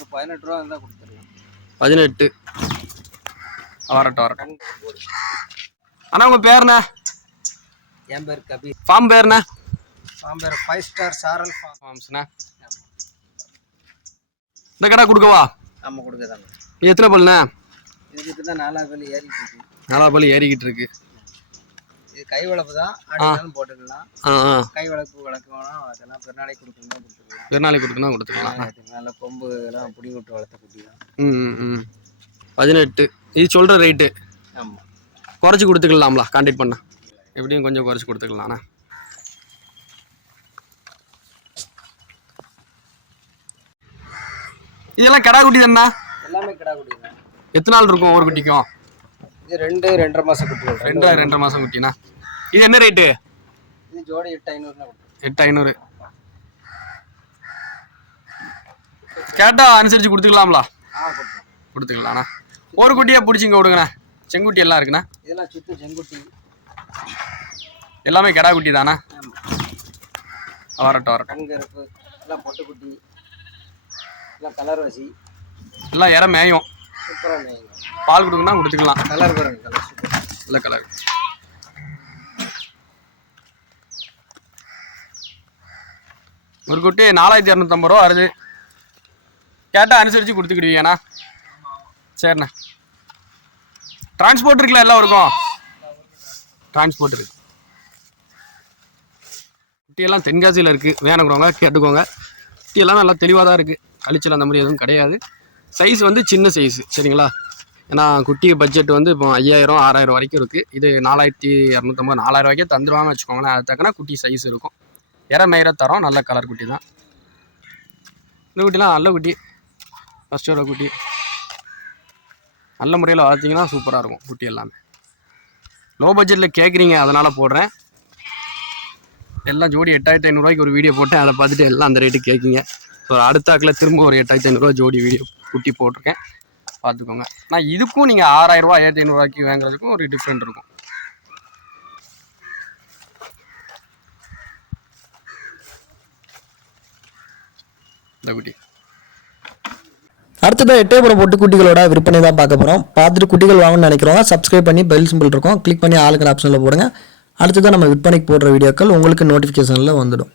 ஒரு பதினெட்டு ரூபா இருந்தால் கொடுத்துருலாம் பதினெட்டு. வரட்டும் வரட்டும். அண்ணா உங்கள் பேருண்ணே என் பேர் கபீர். ஃபார்ம் பேருண்ணே என் பேர் ஃபைவ் ஸ்டார் சாரல் ஃபார்ம். ஃபார்ம்ஸ்ண்ணே. இந்த கடை கொடுக்கவா? நம்ம கொடுக்குதாங்க. எத்தனை பல்லுண்ணே? இதுக்கு தான் நாலாவது வேலை ஏறிட்டு இருக்கு. நாலா பல்லு ஏறிக்கிட்டு இருக்கு. இது கை வளர்ப்பு தான். அடினாலும் போட்டுக்கலாம். ஆ ஆ. கை வளர்ப்பு வளர்க்க வேணாம். அதெல்லாம் பெருநாளைக்கு கொடுக்கணும் கொடுத்துக்கலாம். பெருநாளைக்கு கொடுக்கணும் கொடுத்துக்கலாம். நல்ல கொம்பு எல்லாம் புடி விட்டு வளர்த்த குட்டி தான் ம் ம், ம். பதினெட்டு. இது சொல்கிற ரேட்டு ஆமாம் குறைச்சி கொடுத்துக்கலாம்ல கான்டாக்ட் பண்ண. எப்படியும் கொஞ்சம் குறைச்சி கொடுத்துக்கலாம்ண்ணா இதெல்லாம் கடா குட்டி தானே எல்லாமே கிடா குட்டி தான் எத்தனை நாள் இருக்கும் ஒரு குட்டிக்கும்? இது ரெண்டு ரெண்டரை மாதம் குட்டிகள். ரெண்டு ரெண்டரை மாதம் குட்டிண்ணா இது என்ன ரேட்டு? இது ஜோடி எட்டு ஐநூறுனா எட்டு ஐநூறு. கேட்டா அனுசரித்து கொடுத்துக்கலாம்ல? கொடுத்துக்கலாண்ணா ஒரு குட்டியாக பிடிச்சிங்க விடுங்கண்ணா. செங்குட்டி எல்லாம் இருக்குண்ணா? இதெல்லாம் சுத்து செங்குட்டி. எல்லாமே கடா குட்டி தானே? வரட்டும் வரட்டும். எல்லாம் பொட்டுக்குட்டி எல்லாம் கலர் வசி. எல்லாம் இற மேயும். சூப்பராக பால் கொடுக்கணும்னா கொடுத்துக்கலாம். கலர் பாருங்க கலர் சூப்பர் நல்ல கலர் ஒரு குட்டி நாலாயிரத்தி இரநூத்தம்பது ரூபா வருது. கேட்டால் அனுசரித்து கொடுத்துக்கிடுவீங்கண்ணா. சரிண்ணா. டிரான்ஸ்போர்ட் இருக்குல்ல எல்லாம் இருக்கும்? டிரான்ஸ்போர்ட் இருக்கு. குட்டியெல்லாம் தென்காசியில் இருக்குது வேணுங்கிறவங்க கேட்டுக்கோங்க. குட்டியெல்லாம் நல்லா தெளிவாக தான் இருக்குது கழிச்சல் அந்த மாதிரி எதுவும் கிடையாது. சைஸ் வந்து சின்ன சைஸு சரிங்களா? ஏன்னா குட்டி பட்ஜெட் வந்து இப்போ ஐயாயிரம் ஆறாயிரம் வரைக்கும் இருக்குது இது நாலாயிரத்தி இரநூத்தம்பது நாலாயிரம் ரூபாய்க்கே தந்துருவாங்க வச்சுக்கோங்களேன். அது தக்கனா குட்டி சைஸ் இருக்கும். இற மயிர தரோம் நல்ல கலர் குட்டி தான். இந்த குட்டிலாம் நல்ல குட்டி. ஃபஸ்ட் வர குட்டி. நல்ல முறையில் வளர்த்திங்கன்னா சூப்பராக இருக்கும் குட்டி எல்லாமே. லோ பட்ஜெட்டில் கேட்குறீங்க அதனால் போடுறேன். எல்லாம் ஜோடி எட்டாயிரத்தி ஐநூறுரூவாய்க்கு ஒரு வீடியோ போட்டேன். அதை பார்த்துட்டு எல்லாம் அந்த ரேட்டு கேட்குங்க ஸோ அடுத்தாக்கில் திரும்ப ஒரு எட்டாயிரத்தி ஐநூறுரூவா ஜோடி வீடியோ குட்டி போட்டிருக்கேன். பார்த்துக்கோங்க. நான் இதுக்கும் நீங்கள் ஆறாயிரரூவா ஆயிரத்தி ஐநூறுரூவாய்க்கு வாங்குறதுக்கும் ஒரு டிஃப்ரெண்ட் இருக்கும். இந்த குட்டி. அடுத்ததாக எட்டயபுரம் போட்டு குட்டிகளோட விற்பனை தான் பார்க்க போகிறோம் பார்த்துட்டு குட்டிகள் வாங்கணும்னு நினைக்கிறோம் சப்ஸ்கிரைப் பண்ணி பெல் சிம்பிள் இருக்கும். கிளிக் பண்ணி ஆளுக்கிற ஆப்ஷனில் போடுங்க. அடுத்ததாக நம்ம விற்பனைக்கு போடுற வீடியோக்கள் உங்களுக்கு நோட்டிஃபிகேஷனில் வந்துடும்.